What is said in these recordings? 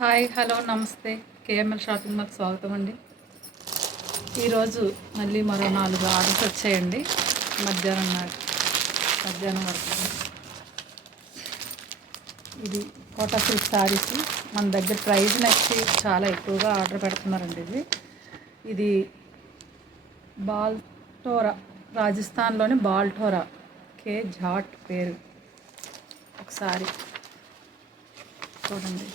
Hi hello నమస్తే. KML shopping మాల్కి స్వాగతం అండి. ఈరోజు మళ్ళీ మరో 4 ఆర్డర్స్ వచ్చాయండి. మధ్యాహ్నం వరకు ఇది కోటా సిల్క్ శారీస్. మన దగ్గర ప్రైస్ నచ్చి చాలా ఎక్కువగా ఆర్డర్ పెడుతున్నారండి. ఇది బాల్టోరా, రాజస్థాన్లోని బాల్టోరా కే ఝాట్ పేరు. ఒకసారి చూడండి.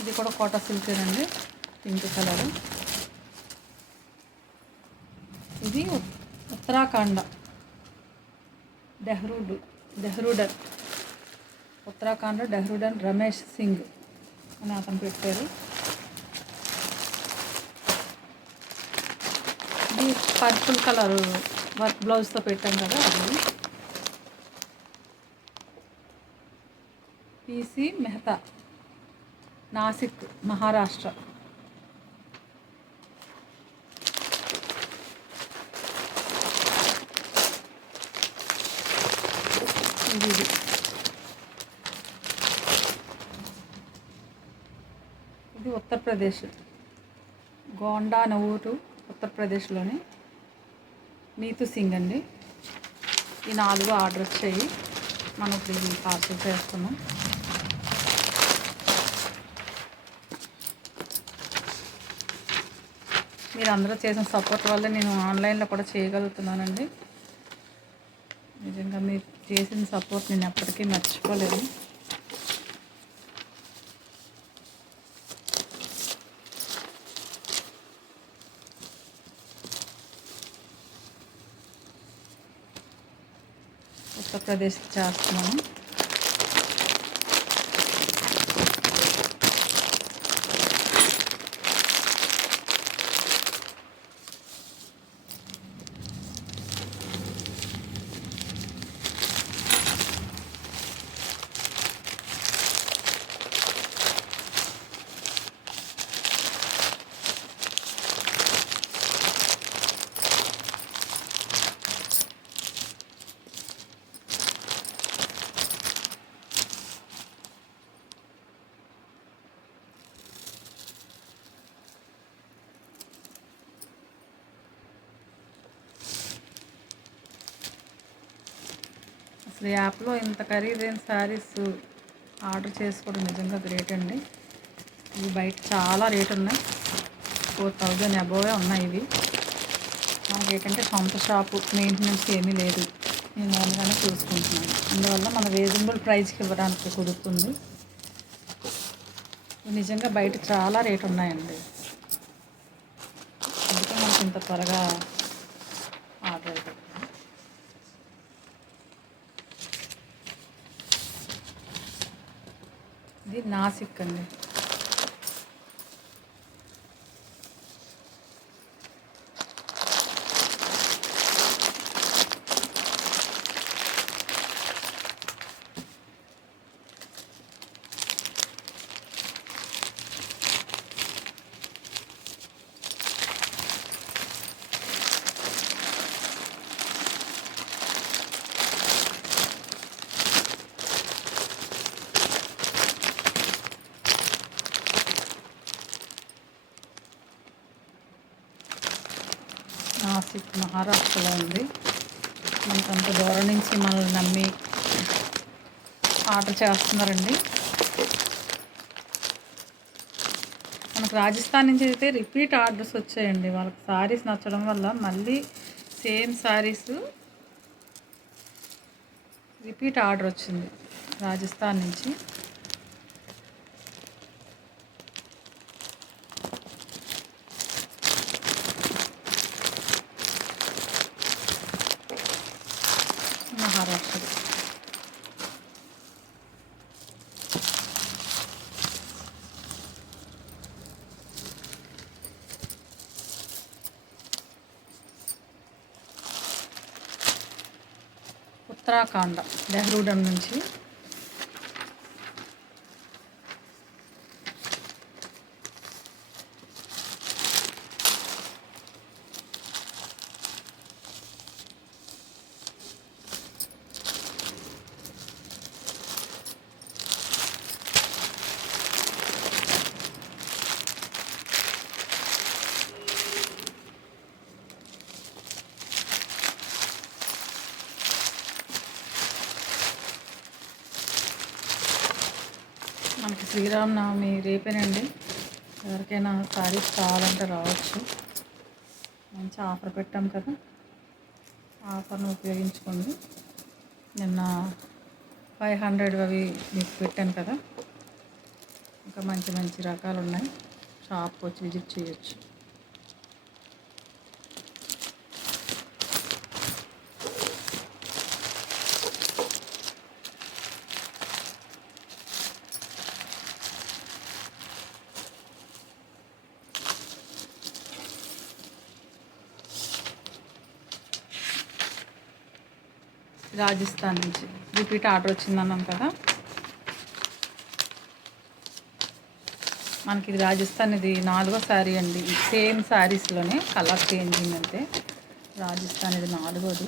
ఇది కూడా కోటా సిల్క్ అండి, పింక్ కలర్. ఇది ఉత్తరాఖండ్ డెహ్రూడన్ ఉత్తరాఖండ్ డెహ్రూడన్ రమేష్ సింగ్ అని అతను పెట్టారు. ఇది పర్పుల్ కలర్ వర్క్ బ్లౌజ్తో పెట్టాం కదా, అది పీసీ మెహతా, నాసిక్, మహారాష్ట్ర. ఇది ఉత్తరప్రదేశ్, గోండా నవూరు, ఉత్తరప్రదేశ్లోని నీతు సింగ్ అండి. ఈ 4 ఆర్డర్ వచ్చాయి. మనం ఇప్పుడు ఇది పార్సల్ చేస్తున్నాం. మీరు అందరూ చేసిన సపోర్ట్ వల్ల నేను ఆన్లైన్లో కూడా చేయగలుగుతున్నానండి. నిజంగా మీరు చేసిన సపోర్ట్ నేను ఎప్పటికీ మర్చిపోలేదు. ఉత్తరప్రదేశ్కి చేస్తున్నాను. అసలు యాప్లో ఇంత ఖరీదైన శారీస్ ఆర్డర్ చేసుకోవడం నిజంగా గ్రేట్ అండి. ఇవి బయట చాలా రేటు ఉన్నాయి, 4000 అబోవే ఉన్నాయి. ఇవి మనకి ఏంటంటే సొంత షాపు, మెయింటెనెన్స్ ఏమీ లేదు. నేను ఓన్గానే చూసుకుంటున్నాను. అందువల్ల మన రీజనబుల్ ప్రైస్కి ఇవ్వడానికి కుదురుతుంది. నిజంగా బయట చాలా రేటు ఉన్నాయండి, అందుకే మనకి ఇంత త్వరగా ఆర్డర్ అయిపోతుంది. ఇది నాసిక్ అండి. నాసిక్ మహారాష్ట్రలో ఉంది. మనకు అంత దూరం నుంచి మనల్ని నమ్మి ఆర్డర్ చేస్తున్నారండి. మనకు రాజస్థాన్ నుంచి అయితే రిపీట్ ఆర్డర్స్ వచ్చాయండి. వాళ్ళకి శారీస్ నచ్చడం వల్ల మళ్ళీ సేమ్ శారీస్ రిపీట్ ఆర్డర్ వచ్చింది రాజస్థాన్ నుంచి. మహారాష్ట్ర ఉత్తరాఖండ్ డెహ్రూడన్ నుంచి. శ్రీరామనవమి రేపేనండి. ఎవరికైనా శారీస్ కావాలంటే రావచ్చు. మంచి ఆఫర్ పెట్టాం కదా, ఆఫర్ను ఉపయోగించుకోండి. నిన్న 500 అవి మీకు పెట్టాను కదా, ఇంకా మంచి మంచి రకాలు ఉన్నాయి. షాప్కి వచ్చి విజిట్ చేయొచ్చు. రాజస్థాన్ నుంచి రిపీట్ ఆర్డర్ వచ్చిందన్నాను కదా, మనకి ఇది రాజస్థాన్, ఇది 4వ శారీ అండి. సేమ్ శారీస్లోనే కలర్ చేంజింగ్ అంతే. రాజస్థాన్ ఇది 4వది.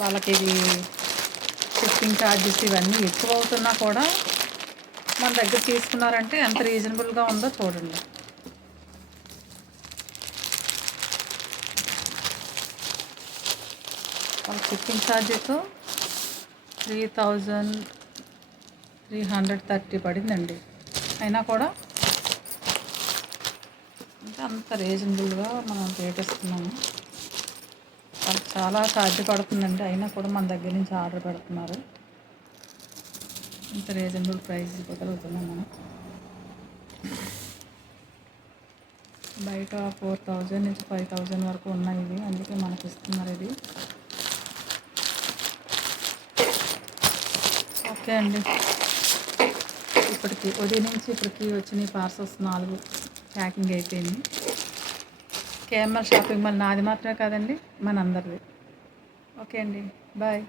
వాళ్ళకి ఇది షిప్పింగ్ ఛార్జెస్ ఇవన్నీ ఎక్కువ అవుతున్నా కూడా మన దగ్గర తీసుకున్నారంటే ఎంత రీజనబుల్గా ఉందో చూడండి. వాళ్ళ షిప్పింగ్ ఛార్జెస్ 3330 పడిందండి. అయినా కూడా ఇంకా అంత రీజనబుల్గా మనం రేట్ ఇస్తున్నాము. వాళ్ళకి చాలా ఛార్జ్ పడుతుందండి, అయినా కూడా మన దగ్గర నుంచి ఆర్డర్ పెడుతున్నారు. ఇంత రీజనబుల్ ప్రైస్ ఇవ్వగలుగుతున్నాం మనం. బయట 4000 నుంచి 5000 వరకు ఉన్నాయి ఇవి, అందుకే మనకి ఇస్తున్నారు ఇది. ఓకే అండి, ఇప్పటికి ఉదయం నుంచి ఇప్పటికి వచ్చిన పార్సల్స్ 4 ప్యాకింగ్ అయిపోయింది. కేఎంఆర్ షాపింగ్ మాల్ నాది మాత్రమే కాదండి, మనందరిది. ఓకే అండి, బాయ్.